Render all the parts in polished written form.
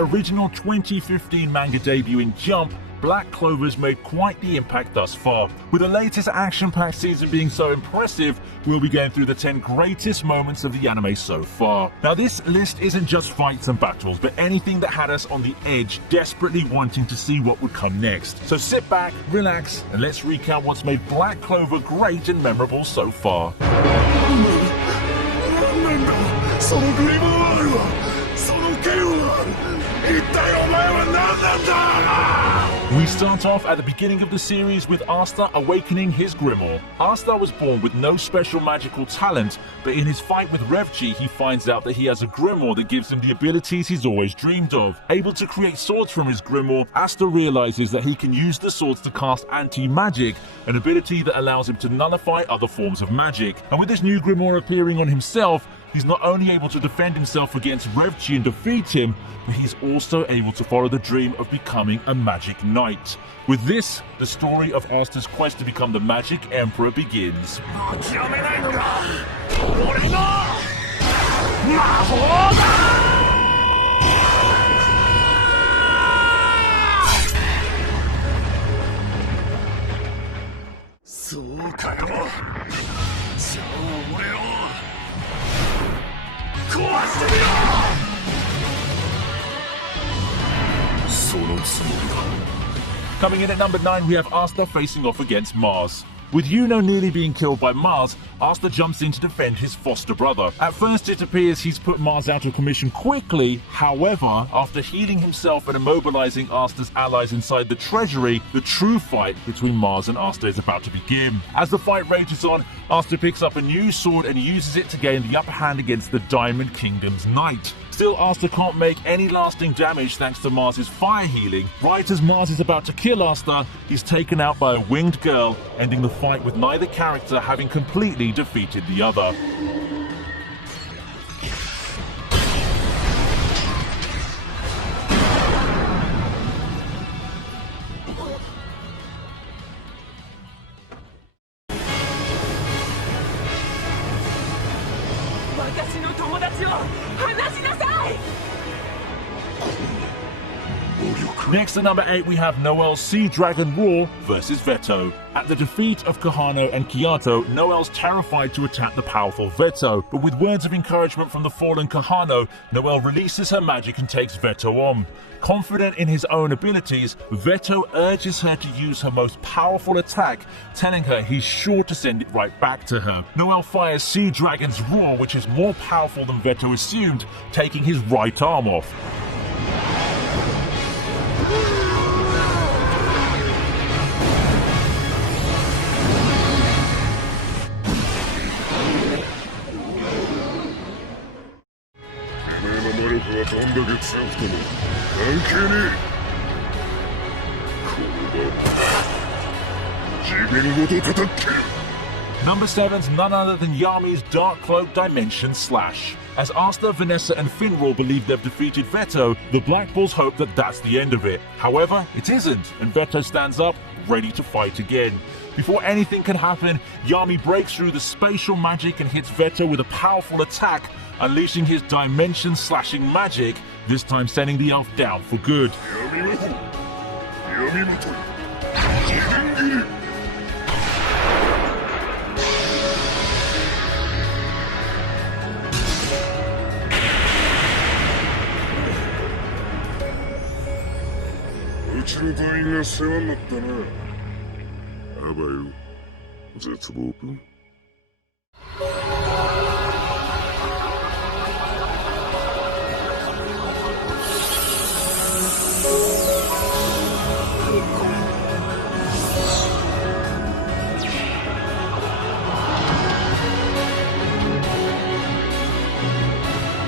original 2015 manga debut in Jump, Black Clover's made quite the impact thus far. With the latest action-packed season being so impressive, we'll be going through the 10 greatest moments of the anime so far. Now this list isn't just fights and battles, but anything that had us on the edge, desperately wanting to see what would come next. So sit back, relax, and let's recount what's made Black Clover great and memorable so far. We start off at the beginning of the series with Asta awakening his Grimoire. Asta was born with no special magical talent, but in his fight with Revji, he finds out that he has a Grimoire that gives him the abilities he's always dreamed of. Able to create swords from his Grimoire, Asta realizes that he can use the swords to cast anti-magic, an ability that allows him to nullify other forms of magic. And with this new Grimoire appearing on himself, he's not only able to defend himself against Revji and defeat him, but he's also able to follow the dream of becoming a magic knight. With this, the story of Asta's quest to become the Magic Emperor begins. Coming in at number 9, we have Asta facing off against Mars. With Yuno nearly being killed by Mars, Asta jumps in to defend his foster brother. At first it appears he's put Mars out of commission quickly, however, after healing himself and immobilizing Asta's allies inside the treasury, the true fight between Mars and Asta is about to begin. As the fight rages on, Asta picks up a new sword and uses it to gain the upper hand against the Diamond Kingdom's knight. Still, Asta can't make any lasting damage thanks to Mars' fire healing. Right as Mars is about to kill Asta, he's taken out by a winged girl, ending the fight with neither character having completely defeated the other. Next at number 8, we have Noel's Sea Dragon Roar versus Veto. At the defeat of Kahano and Kyoto, Noel's terrified to attack the powerful Veto, but with words of encouragement from the fallen Kahano, Noel releases her magic and takes Veto on. Confident in his own abilities, Veto urges her to use her most powerful attack, telling her he's sure to send it right back to her. Noel fires Sea Dragon's Roar, which is more powerful than Veto assumed, taking his right arm off. Number 7's none other than Yami's Dark Cloak Dimension Slash. As Asta, Vanessa and Finral believe they've defeated Veto, the Black Bulls hope that that's the end of it. However, it isn't, and Veto stands up, ready to fight again. Before anything can happen, Yami breaks through the spatial magic and hits Veto with a powerful attack, unleashing his dimension-slashing magic, this time sending the elf down for good.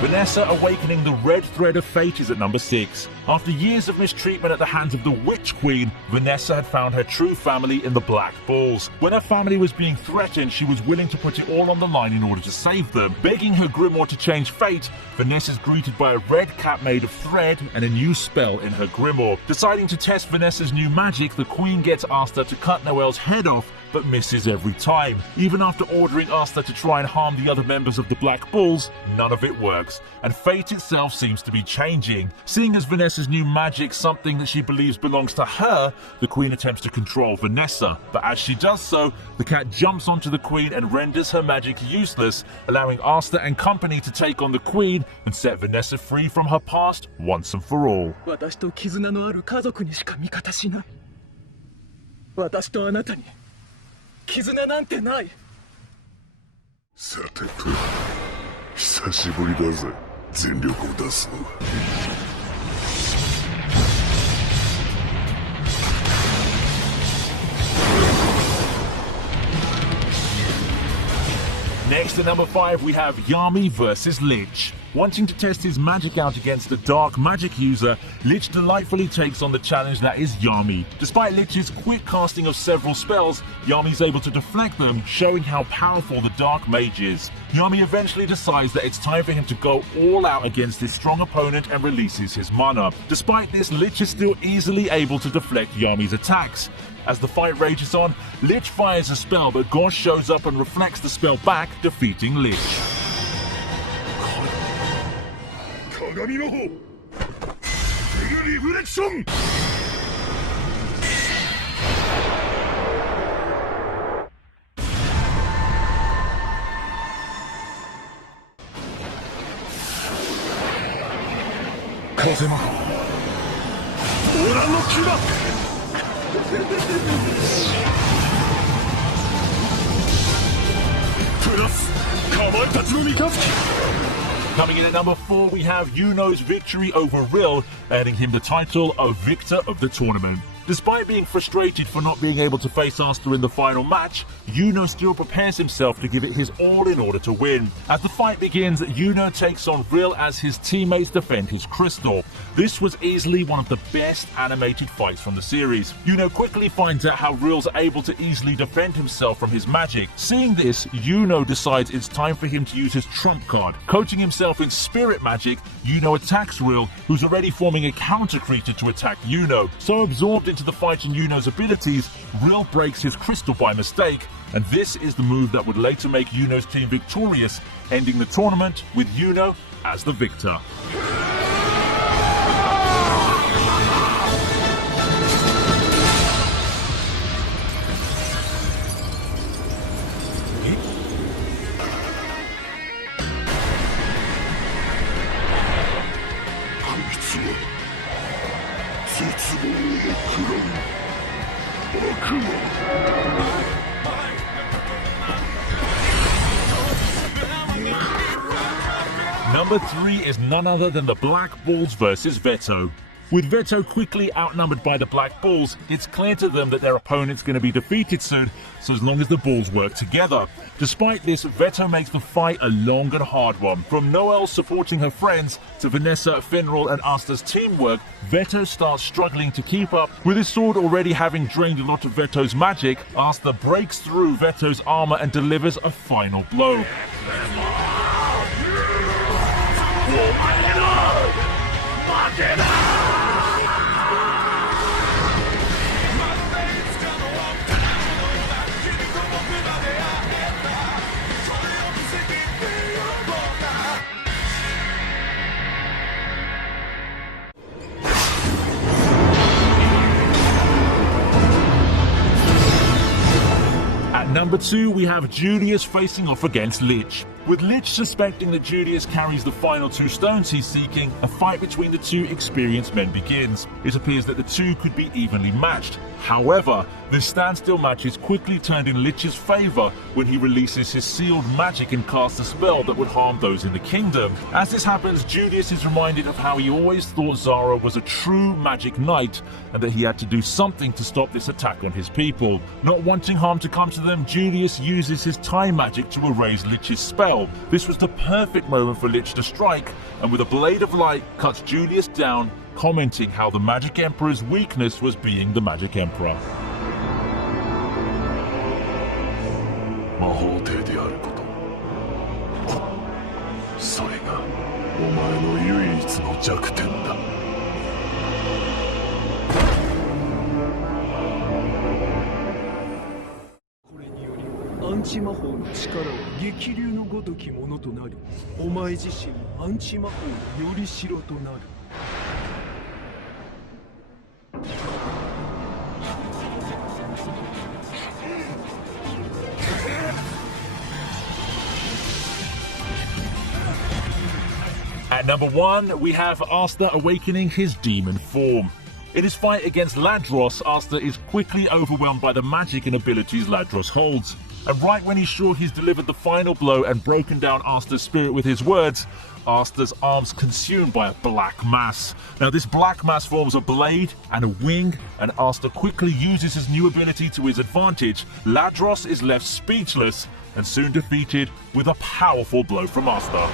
Vanessa awakening the red thread of fate is at number 6. After years of mistreatment at the hands of the Witch Queen, Vanessa had found her true family in the Black Bulls. When her family was being threatened, she was willing to put it all on the line in order to save them. Begging her grimoire to change fate, Vanessa's greeted by a red cap made of thread and a new spell in her grimoire. Deciding to test Vanessa's new magic, the Queen gets Asta to cut Noelle's head off, but misses every time. Even after ordering Asta to try and harm the other members of the Black Bulls, none of it works, and fate itself seems to be changing. Seeing as Vanessa's new magic something that she believes belongs to her, the Queen attempts to control Vanessa. But as she does so, the cat jumps onto the Queen and renders her magic useless, allowing Asta and company to take on the Queen and set Vanessa free from her past once and for all. 私と絆のある家族にしか味方しない。私とあなたに絆なんてない。さてと、久しぶりだぜ。全力を出すのは。Next at number 5 we have Yami versus Lich. Wanting to test his magic out against a dark magic user, Lich delightfully takes on the challenge that is Yami. Despite Lich's quick casting of several spells, Yami's able to deflect them, showing how powerful the dark mage is. Yami eventually decides that it's time for him to go all out against his strong opponent and releases his mana. Despite this, Lich is still easily able to deflect Yami's attacks. As the fight rages on, Lich fires a spell, but Gosh shows up and reflects the spell back, defeating Lich. 鏡の方、手がリフレクション。風間、オラの牙。プラス、カバンたちの三日月。 Coming in at number 4, we have Yuno's victory over Rill, earning him the title of Victor of the Tournament. Despite being frustrated for not being able to face Asta in the final match, Yuno still prepares himself to give it his all in order to win. As the fight begins, Yuno takes on Rill as his teammates defend his crystal. This was easily one of the best animated fights from the series. Yuno quickly finds out how Rill's able to easily defend himself from his magic. Seeing this, Yuno decides it's time for him to use his trump card. Coaching himself in spirit magic, Yuno attacks Rill, who's already forming a counter creature to attack Yuno. So absorbed into the fight and Yuno's abilities, Rill breaks his crystal by mistake, and this is the move that would later make Yuno's team victorious, ending the tournament with Yuno as the victor. Number 3 is none other than the Black Bulls versus Veto. With Veto quickly outnumbered by the Black Bulls, it's clear to them that their opponent's going to be defeated soon, so as long as the Bulls work together. Despite this, Veto makes the fight a long and hard one. From Noelle supporting her friends to Vanessa, Finral and Asta's teamwork, Veto starts struggling to keep up. With his sword already having drained a lot of Veto's magic, Asta breaks through Veto's armor and delivers a final blow. At number 2, we have Julius facing off against Lich. With Lich suspecting that Julius carries the final 2 stones he's seeking, a fight between the 2 experienced men begins. It appears that the 2 could be evenly matched. However, this standstill match is quickly turned in Lich's favor when he releases his sealed magic and casts a spell that would harm those in the kingdom. As this happens, Julius is reminded of how he always thought Zara was a true magic knight and that he had to do something to stop this attack on his people. Not wanting harm to come to them, Julius uses his time magic to erase Lich's spell. well. This was the perfect moment for Lich to strike, and with a blade of light cuts Julius down, commenting how the Magic Emperor's weakness was being the Magic Emperor. 魔法帝であることそれがお前の唯一の弱点だこれによりアンチ魔法の力は激流のごときものとなりお前自身アンチ魔法のよりしろとなる At number 1, we have Asta awakening his demon form. In his fight against Ladros, Asta is quickly overwhelmed by the magic and abilities Ladros holds. And right when he's sure he's delivered the final blow and broken down Asta's spirit with his words, Asta's arms consumed by a black mass. Now this black mass forms a blade and a wing, and Asta quickly uses his new ability to his advantage. Ladros is left speechless and soon defeated with a powerful blow from Asta.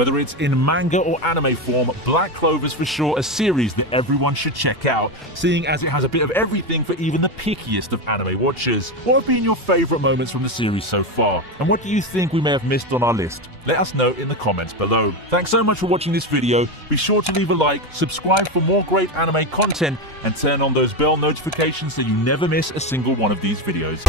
Whether it's in manga or anime form, Black Clover's for sure a series that everyone should check out, seeing as it has a bit of everything for even the pickiest of anime watchers. What have been your favourite moments from the series so far? And what do you think we may have missed on our list? Let us know in the comments below. Thanks so much for watching this video. Be sure to leave a like, subscribe for more great anime content, and turn on those bell notifications so you never miss a single one of these videos.